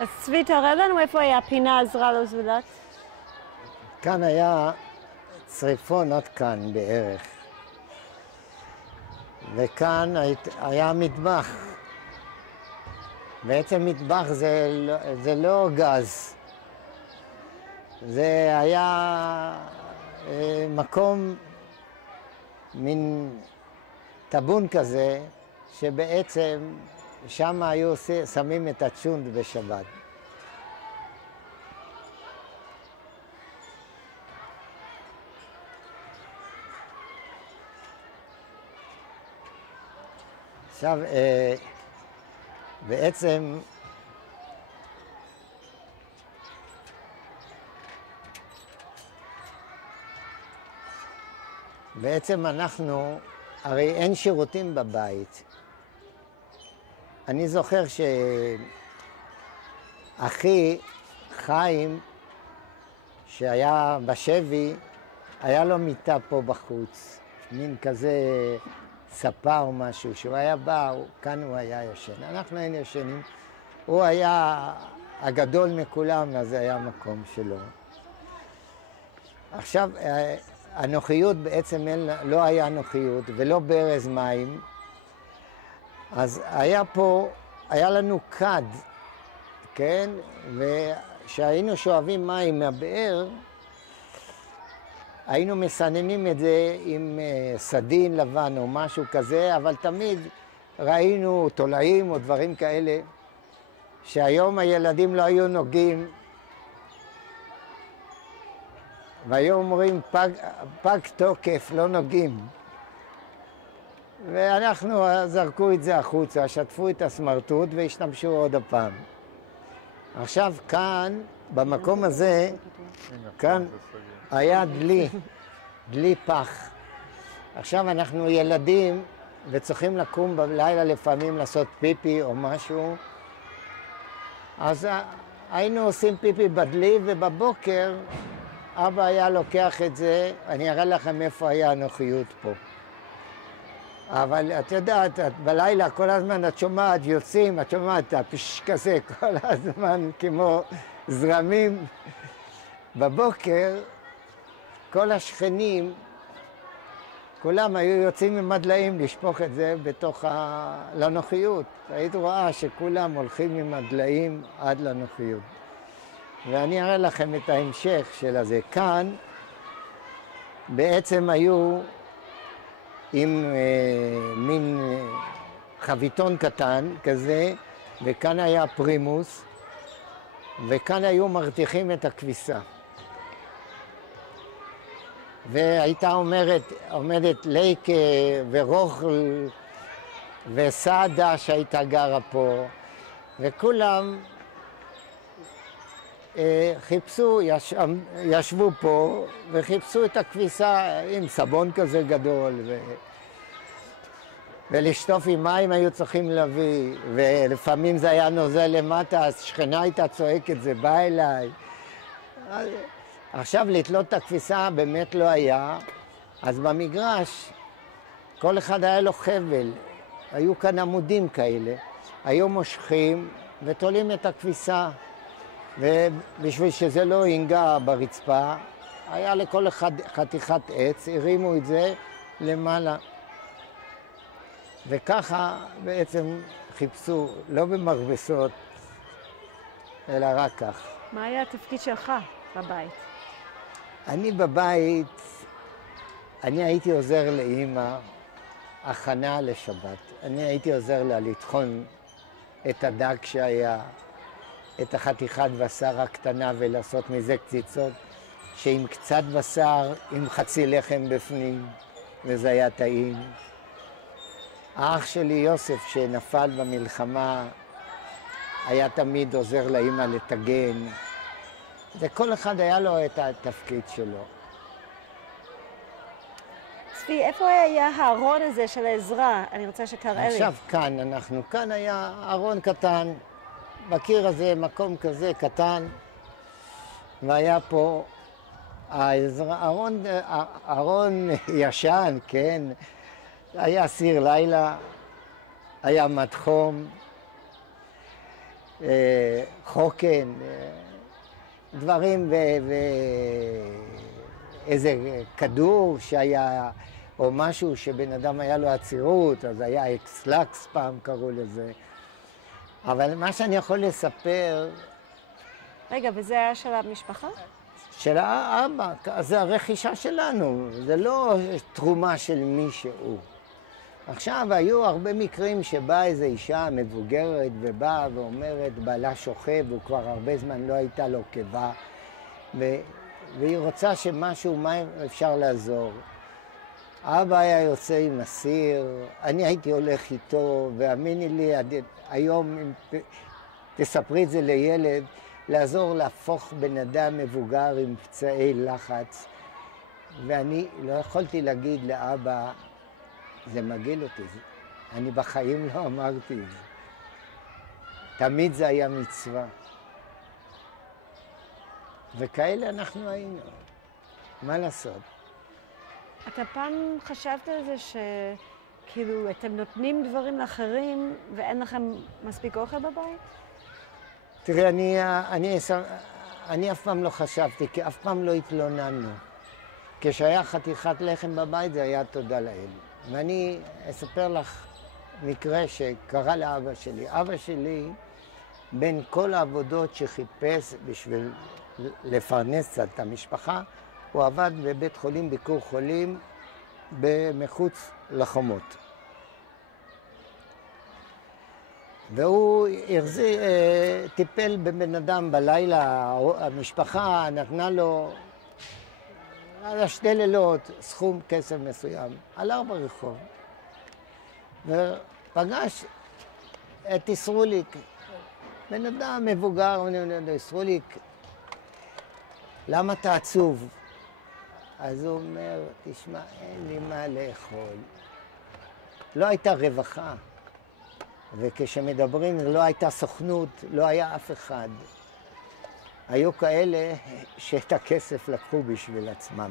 אז צבי, תראה לנו איפה היה פינה עזרה לו זולת. כאן היה צריפון עד כאן בערך. וכאן היה מטבח. בעצם מטבח זה לא גז. זה היה מקום, מין טבון כזה, שבעצם שם היו שמים את הצ'ונד בשבת. עכשיו, בעצם אנחנו, הרי אין שירותים בבית. אני זוכר שאחי חיים, שהיה בשבי, היה לו מיטה פה בחוץ, מין כזה ספה או משהו, שהוא היה בא, כאן הוא היה ישן. אנחנו היינו ישנים, הוא היה הגדול מכולם, אז זה היה המקום שלו. עכשיו, הנוחיות בעצם לא היה נוחיות ולא ברז מים, אז היה לנו כד, כן? וכשהיינו שואבים מים מהבאר, היינו מסננים את זה עם סדין לבן או משהו כזה, אבל תמיד ראינו תולעים או דברים כאלה, שהיום הילדים לא היו נוגעים, והיום אומרים פג תוקף, לא נוגעים. ואנחנו זרקו את זה החוצה, שטפו את הסמרטוט והשתמשו עוד הפעם. עכשיו כאן, במקום הזה, כאן היה דלי פח. עכשיו אנחנו ילדים וצריכים לקום בלילה לפעמים לעשות פיפי או משהו, אז היינו עושים פיפי בדלי, ובבוקר אבא היה לוקח את זה, אני אראה לכם איפה היה הנוחיות פה. אבל את יודעת, בלילה כל הזמן את שומעת, יוצאים, את שומעת פש כזה כל הזמן כמו זרמים. בבוקר כל השכנים, כולם היו יוצאים עם מדלאים לשפוך את זה בתוך לנוחיות. היית רואה שכולם הולכים עם מדלאים עד לנוחיות. ואני אראה לכם את ההמשך של הזה. כאן בעצם היו עם מין חביתון קטן כזה, וכאן היה פרימוס, וכאן היו מרתיחים את הכביסה. והייתה עומדת לייקה ורוחל וסעדה שהייתה גרה פה, וכולם חיפשו, ישבו פה וחיפשו את הכביסה עם סבון כזה גדול, ולשטוף עם מים היו צריכים להביא, ולפעמים זה היה נוזל למטה, אז שכנה הייתה צועקת, זה בא אליי. עכשיו לתלות את הכביסה באמת לא היה, אז במגרש כל אחד היה לו חבל, היו כאן עמודים כאלה, היו מושכים ותולים את הכביסה, ובשביל שזה לא ינגע ברצפה, היה לכל אחד חתיכת עץ, הרימו את זה למעלה. וככה בעצם חיפשו, לא במרבסות, אלא רק כך. מה היה התפקיד שלך בבית? אני בבית, אני הייתי עוזר לאמא, הכנה לשבת. אני הייתי עוזר לה לטחון את הדג שהיה, את החתיכת בשר הקטנה ולעשות מזה קציצות, שעם קצת בשר, עם חצי לחם בפנים, וזה היה טעים. האח שלי יוסף שנפל במלחמה, היה תמיד עוזר לאמא לטגן. וכל אחד היה לו את התפקיד שלו. צבי, איפה היה הארון הזה של העזרה? אני רוצה שתראה לי. עכשיו כאן היה ארון קטן, בקיר הזה, מקום כזה קטן, והיה פה העזרה, ארון ישן, כן, היה סיר לילה, היה מתחום, חוקן, דברים ואיזה כדור שהיה, או משהו שבן אדם היה לו עצירות, אז היה אקסלקס פעם קראו לזה. אבל מה שאני יכול לספר... רגע, וזה היה של המשפחה? של האבא, זה הרכישה שלנו, זה לא תרומה של מישהו. עכשיו היו הרבה מקרים שבאה איזו אישה מבוגרת ובאה ואומרת, בעלה שוכב, הוא כבר הרבה זמן לא הייתה לו קיבה, והיא רוצה שמשהו, מה אפשר לעזור. אבא היה יוצא עם הסיר, אני הייתי הולך איתו, והאמיני לי, היום אם תספרי את זה לילד, לעזור להפוך בן אדם מבוגר עם פצעי לחץ, ואני לא יכולתי להגיד לאבא, זה מגעיל אותי, אני בחיים לא אמרתי את זה. תמיד זה היה מצווה. וכאלה אנחנו היינו, מה לעשות? אתה פעם חשבת על זה שכאילו אתם נותנים דברים לאחרים ואין לכם מספיק אוכל בבית? תראי, אני אף פעם לא חשבתי, כי אף פעם לא התלוננו. כשהיה חתיכת לחם בבית זה היה תודה לאל. ואני אספר לך מקרה שקרה לאבא שלי. אבא שלי, בין כל העבודות שחיפש בשביל לפרנס קצת את המשפחה, הוא עבד בבית חולים ביקור חולים מחוץ לחומות. והוא טיפל בבן אדם בלילה, המשפחה נתנה לו על 2 לילות סכום כסף מסוים, הלך ברחוב, ופגש את ישרוליק, בן אדם מבוגר, ישרוליק, למה אתה עצוב? אז הוא אומר, תשמע, אין לי מה לאכול. לא הייתה רווחה, וכשמדברים לא הייתה סוכנות, לא היה אף אחד. היו כאלה שאת הכסף לקחו בשביל עצמם.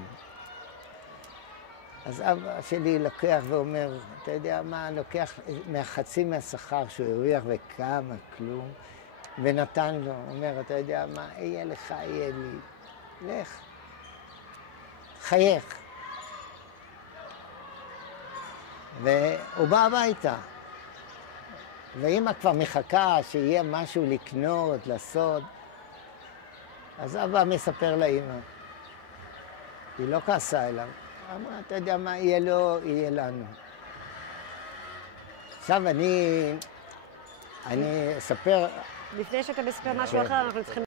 אז אבא שלי לוקח ואומר, אתה יודע מה, לוקח מהחצי מהשכר שהוא הרוויח וכמה כלום, ונתן לו, אומר, אתה יודע מה, יהיה לך, יהיה לי, לך, חייך. והוא בא הביתה, ואמא כבר מחכה שיהיה משהו לקנות, לעשות, אז אבא מספר לאמא, היא לא כעסה אליו, אמרה, אתה יודע מה, יהיה לו, יהיה לנו. עכשיו אני אספר... לפני שאתה מספר משהו אחר, אנחנו צריכים